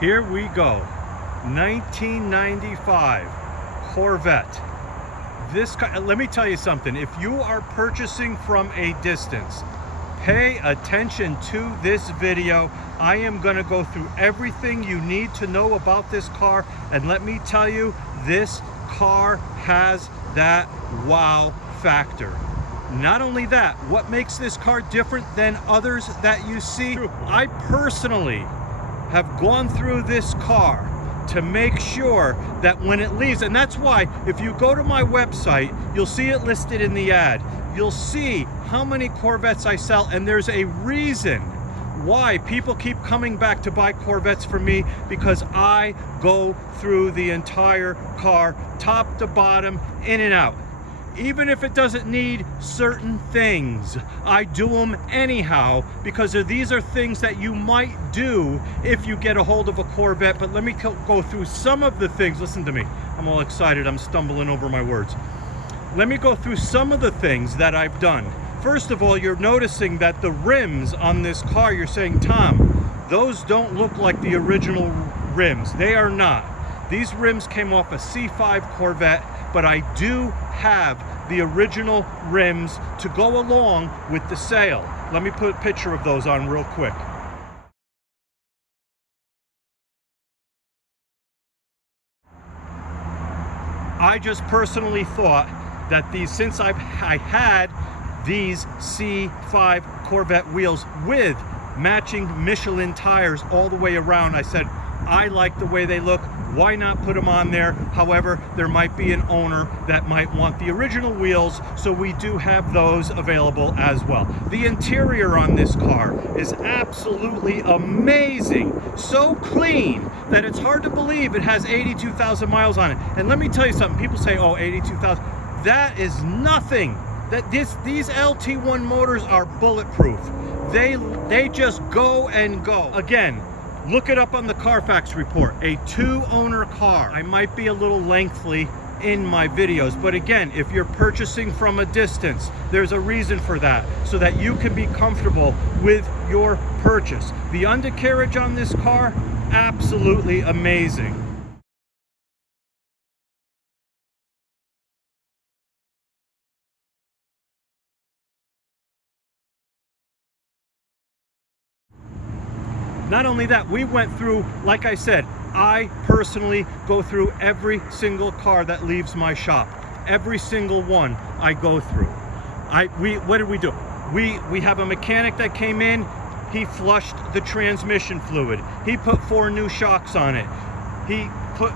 Here we go. 1995 Corvette. This car, let me tell you something. If you are purchasing from a distance, pay attention to this video. I am going to go through everything you need to know about this car, and let me tell you, this car has that wow factor. Not only that, what makes this car different than others that you see? I personally have gone through this car to make sure that when it leaves, and that's why if you go to my website, you'll see it listed in the ad. You'll see how many Corvettes I sell, and there's a reason why people keep coming back to buy Corvettes from me, because I go through the entire car, top to bottom, in and out. Even if it doesn't need certain things, I do them anyhow, because these are things that you might do if you get a hold of a Corvette. But let me go through some of the things. Listen to me. I'm all excited. I'm stumbling over my words. Let me go through some of the things that I've done. First of all, you're noticing that the rims on this car, you're saying, Tom, those don't look like the original rims. They are not. These rims came off a C5 Corvette, but I do have the original rims to go along with the sale. Let me put a picture of those on real quick. I just personally thought that these, since I had these C5 Corvette wheels with matching Michelin tires all the way around, I said, I like the way they look. Why not put them on there? However, there might be an owner that might want the original wheels, so we do have those available as well. The interior on this car is absolutely amazing. So clean that it's hard to believe it has 82,000 miles on it. And let me tell you something. People say, oh, 82,000. That is nothing. These LT1 motors are bulletproof. They just go and go. Again, look it up on the Carfax report, a 2-owner car. I might be a little lengthy in my videos, but again, if you're purchasing from a distance, there's a reason for that, so that you can be comfortable with your purchase. The undercarriage on this car, absolutely amazing. Not only that, we went through, like I said, I personally go through every single car that leaves my shop. Every single one I go through. What did we do? We have a mechanic that came in, he flushed the transmission fluid. He put 4 new shocks on it. He put,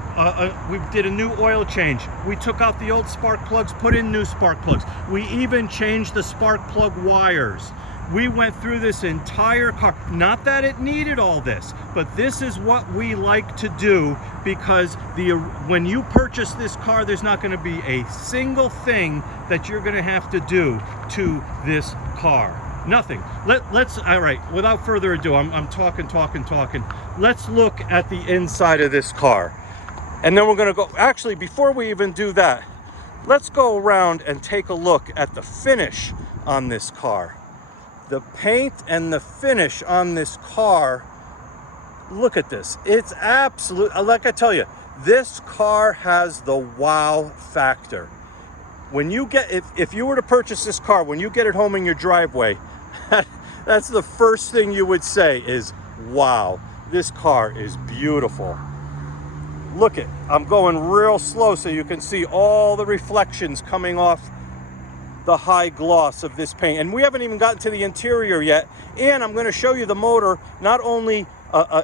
we did a new oil change. We took out the old spark plugs, put in new spark plugs. We even changed the spark plug wires. We went through this entire car. Not that it needed all this, but this is what we like to do, because when you purchase this car, there's not going to be a single thing that you're going to have to do to this car. Nothing. Let's, all right, without further ado, I'm talking. Let's look at the inside of this car. And then we're going to go, actually, before we even do that, let's go around and take a look at the finish on this car. The paint and the finish on this car, look at this. It's absolute, like I tell you, this car has the wow factor. When you get, if you were to purchase this car, when you get it home in your driveway, that's the first thing you would say is, wow, this car is beautiful. Look it, I'm going real slow so you can see all the reflections coming off the high gloss of this paint. And we haven't even gotten to the interior yet. And I'm going to show you the motor, not only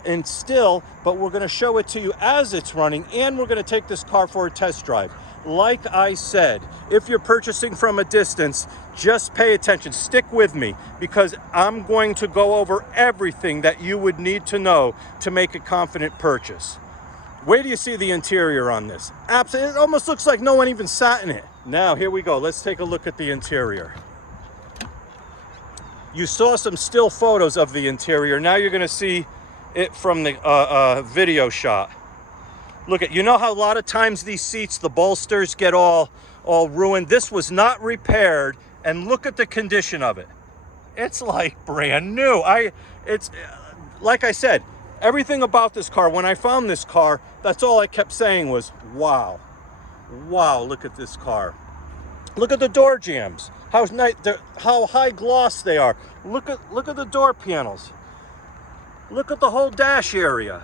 in still, but we're going to show it to you as it's running, and we're going to take this car for a test drive. Like I said, if you're purchasing from a distance, just pay attention, stick with me, because I'm going to go over everything that you would need to know to make a confident purchase. Wait till you see the interior on this. Absolutely, it almost looks like no one even sat in it. Now, here we go. Let's take a look at the interior. You saw some still photos of the interior. Now you're going to see it from the video shot. Look at, you know how a lot of times these seats, the bolsters get all ruined? This was not repaired, and look at the condition of it. It's like brand new. It's like I said, Everything about this car, when I found this car, that's all I kept saying was, wow. Wow, look at this car. Look at the door jambs. How nice, how high gloss they are. Look at the door panels. Look at the whole dash area.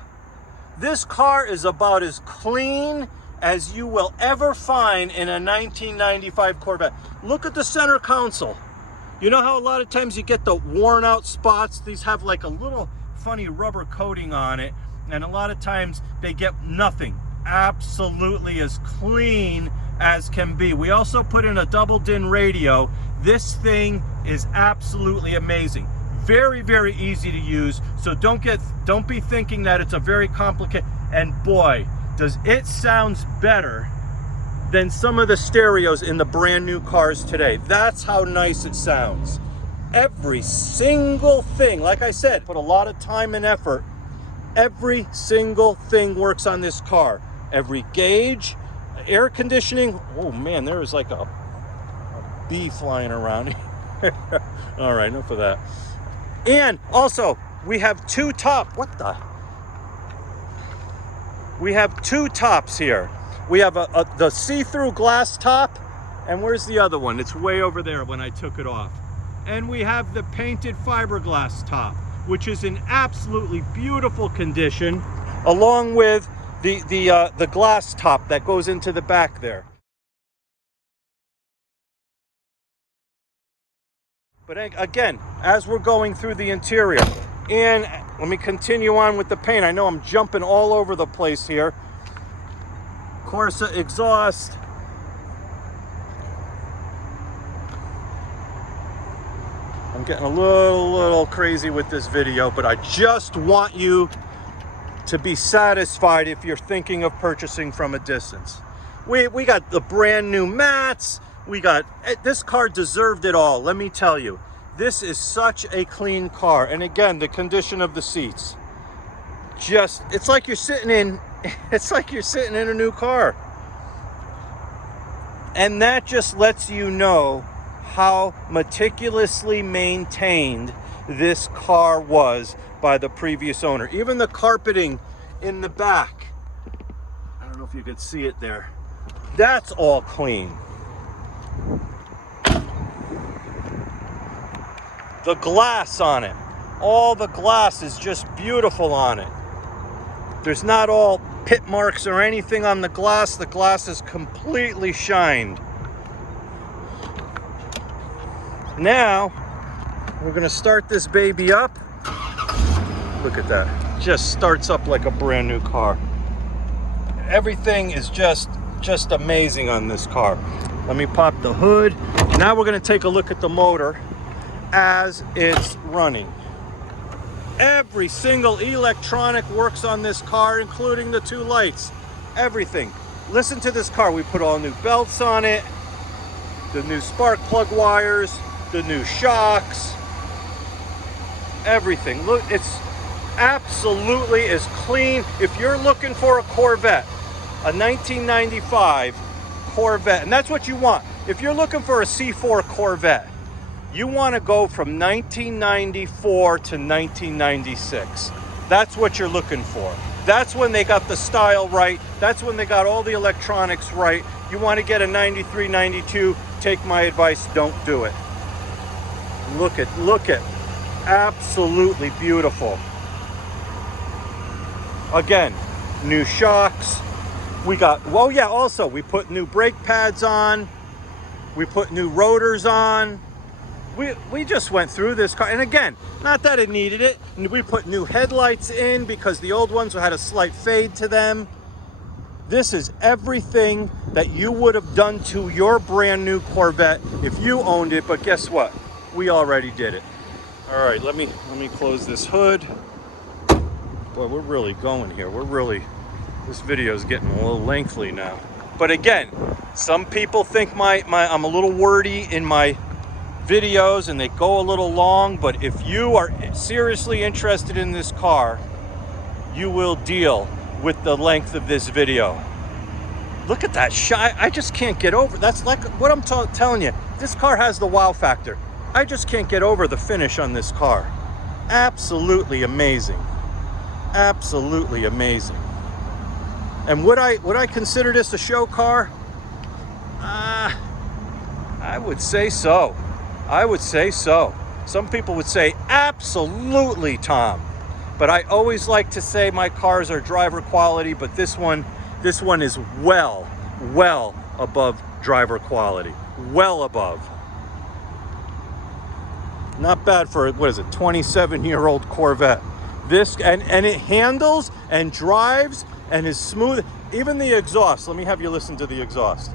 This car is about as clean as you will ever find in a 1995 Corvette. Look at the center console. You know how a lot of times you get the worn out spots? These have like a little funny rubber coating on it, and a lot of times they get nothing. Absolutely as clean as can be. We also put in a double din radio. This thing is absolutely amazing. Very, very easy to use. So don't be thinking that it's a very complicated, and boy, does it sounds better than some of the stereos in the brand new cars today. That's how nice it sounds. Every single thing, like I said, put a lot of time and effort. Every single thing works on this car. Every gauge, air conditioning. Oh man, there is like a bee flying around here. All right, enough of that. And also, we have two We have two tops here. We have the see-through glass top, and where's the other one? It's way over there when I took it off. And we have the painted fiberglass top, which is in absolutely beautiful condition, along with the glass top that goes into the back there. But again, as we're going through the interior, and let me continue on with the paint. I know I'm jumping all over the place here. Corsa exhaust. I'm getting a little crazy with this video, but I just want you to be satisfied if you're thinking of purchasing from a distance. We got the brand new mats. This car deserved it all, let me tell you. This is such a clean car. And again, the condition of the seats. It's like you're sitting in a new car. And that just lets you know how meticulously maintained this car was by the previous owner. Even the carpeting in the back, I don't know if you could see it there, that's all clean. The glass on it, all the glass is just beautiful on it. There's not all pit marks or anything on the glass. The glass is completely shined. Now, we're gonna start this baby up. Look at that, just starts up like a brand new car. Everything is just amazing on this car. Let me pop the hood. Now we're gonna take a look at the motor as it's running. Every single electronic works on this car, including the two lights. Everything. Listen to this car. We put all new belts on it, the new spark plug wires, the new shocks, everything. Look, it's absolutely as clean. If you're looking for a Corvette, a 1995 Corvette, and that's what you want. If you're looking for a C4 Corvette, you want to go from 1994 to 1996. That's what you're looking for. That's when they got the style right. That's when they got all the electronics right. You want to get a 93, 92, take my advice, don't do it. Look at, absolutely beautiful. Again, new shocks. Also we put new brake pads on. We put new rotors on. We just went through this car, and again, not that it needed it. We put new headlights in because the old ones had a slight fade to them. This is everything that you would have done to your brand new Corvette if you owned it, but guess what? We already did it. All right, let me close this hood. Boy, we're really going here. This video is getting a little lengthy now. But again, some people think I'm a little wordy in my videos and they go a little long, but if you are seriously interested in this car, you will deal with the length of this video. Look at that shine. I just can't get over. That's like what I'm telling you. This car has the wow factor. I just can't get over the finish on this car. Absolutely amazing. Absolutely amazing. And would I consider this a show car? I would say so. I would say so. Some people would say absolutely, Tom. But I always like to say my cars are driver quality, but this one is well above driver quality. Well above. Not bad for, what is it, 27-year-old Corvette. This, and it handles and drives and is smooth. Even the exhaust, let me have you listen to the exhaust.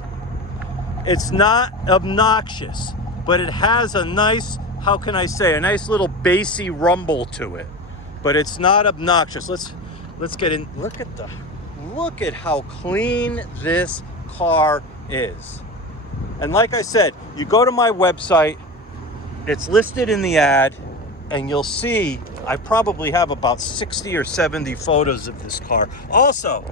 It's not obnoxious, but it has a nice, how can I say, a nice little bassy rumble to it. But it's not obnoxious. Let's get in. Look at how clean this car is. And like I said, you go to my website, it's listed in the ad, and you'll see I probably have about 60 or 70 photos of this car. Also,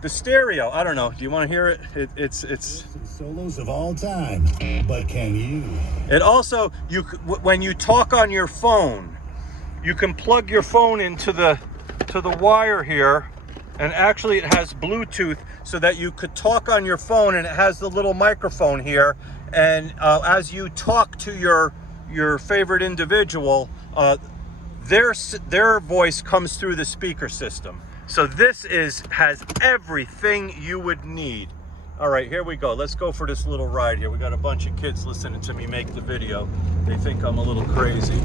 the stereo, I don't know, do you want to hear it? It's solos of all time, but can you? It also, when you talk on your phone, you can plug your phone into the wire here, and actually it has Bluetooth so that you could talk on your phone, and it has the little microphone here, and as you talk to your favorite individual, their voice comes through the speaker system. So this has everything you would need. All right, here we go. Let's go for this little ride here. We got a bunch of kids listening to me make the video. They think I'm a little crazy,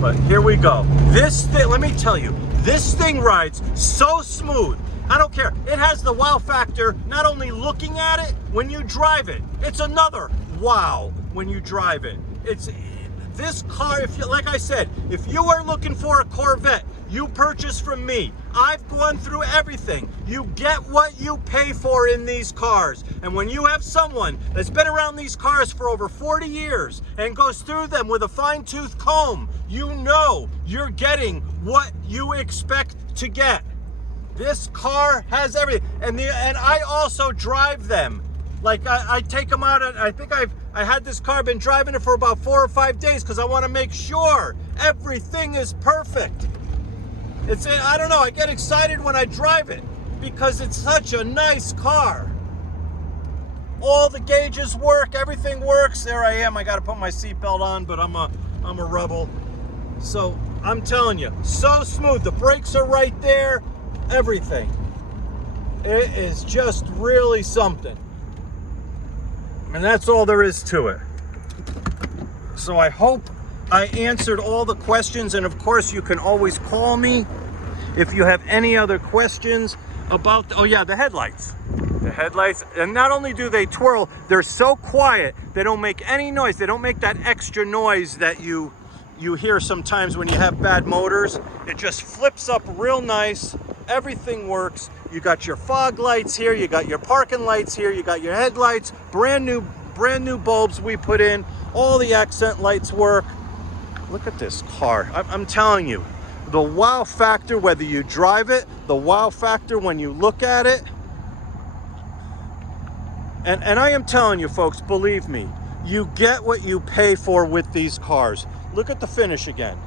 but here we go. This thing, let me tell you, this thing rides so smooth. I don't care. It has the wow factor, not only looking at it, when you drive it. It's another wow when you drive it. This car, like I said, if you are looking for a Corvette, you purchase from me. I've gone through everything. You get what you pay for in these cars. And when you have someone that's been around these cars for over 40 years and goes through them with a fine-tooth comb, you know you're getting what you expect to get. This car has everything. And I also drive them. Like I take them out, and I think I had this car, been driving it for about 4 or 5 days because I want to make sure everything is perfect. I don't know, I get excited when I drive it because it's such a nice car. All the gauges work, everything works. There I am, I got to put my seatbelt on, but I'm a rebel. So I'm telling you, so smooth. The brakes are right there, everything. It is just really something. And that's all there is to it. So I hope I answered all the questions, and of course you can always call me if you have any other questions about the headlights. The headlights, and not only do they twirl, they're so quiet, they don't make any noise. They don't make that extra noise that you hear sometimes when you have bad motors. It just flips up real nice. Everything works. You got your fog lights here, you got your parking lights here, you got your headlights, brand new bulbs we put in. All the accent lights work. Look at this car. I'm telling you, the wow factor, whether you drive it, the wow factor when you look at it. And I am telling you folks, believe me, you get what you pay for with these cars. Look at the finish again.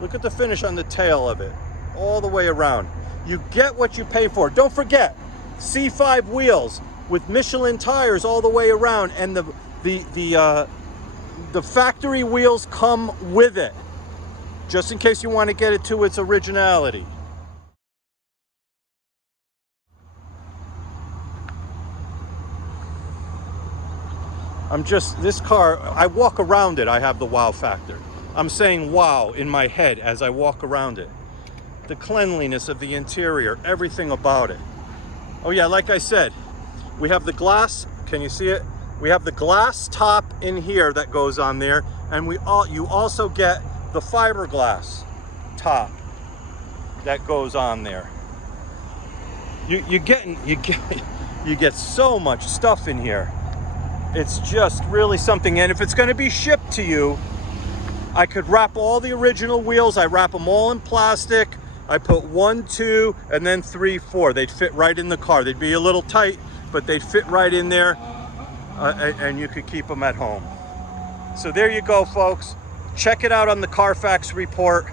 Look at the finish on the tail of it, all the way around. You get what you pay for. Don't forget, C5 wheels with Michelin tires all the way around, and the factory wheels come with it, just in case you want to get it to its originality. This car, I walk around it, I have the wow factor. I'm saying wow in my head as I walk around it. The cleanliness of the interior, everything about it. Oh yeah, like I said, we have the glass, can you see it? We have the glass top in here that goes on there, and you also get the fiberglass top that goes on there. You get so much stuff in here. It's just really something. And if it's going to be shipped to you, I could wrap all the original wheels. I wrap them all in plastic. I put 1, 2, and then 3, 4. They'd fit right in the car. They'd be a little tight, but they'd fit right in there, and you could keep them at home. So there you go, folks. Check it out on the Carfax report.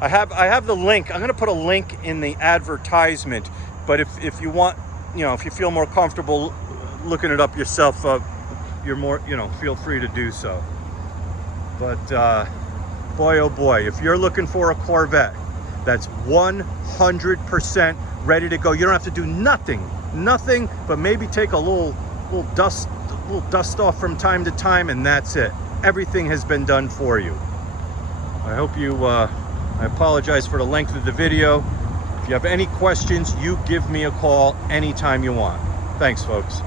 I have the link. I'm going to put a link in the advertisement, but if you want, you know, if you feel more comfortable looking it up yourself, you're more, you know, feel free to do so. But boy, oh boy, if you're looking for a Corvette that's 100% ready to go, you don't have to do nothing but maybe take a little dust off from time to time, and that's it. Everything has been done for you. I hope you, I apologize for the length of the video. If you have any questions, you give me a call anytime you want. Thanks, folks.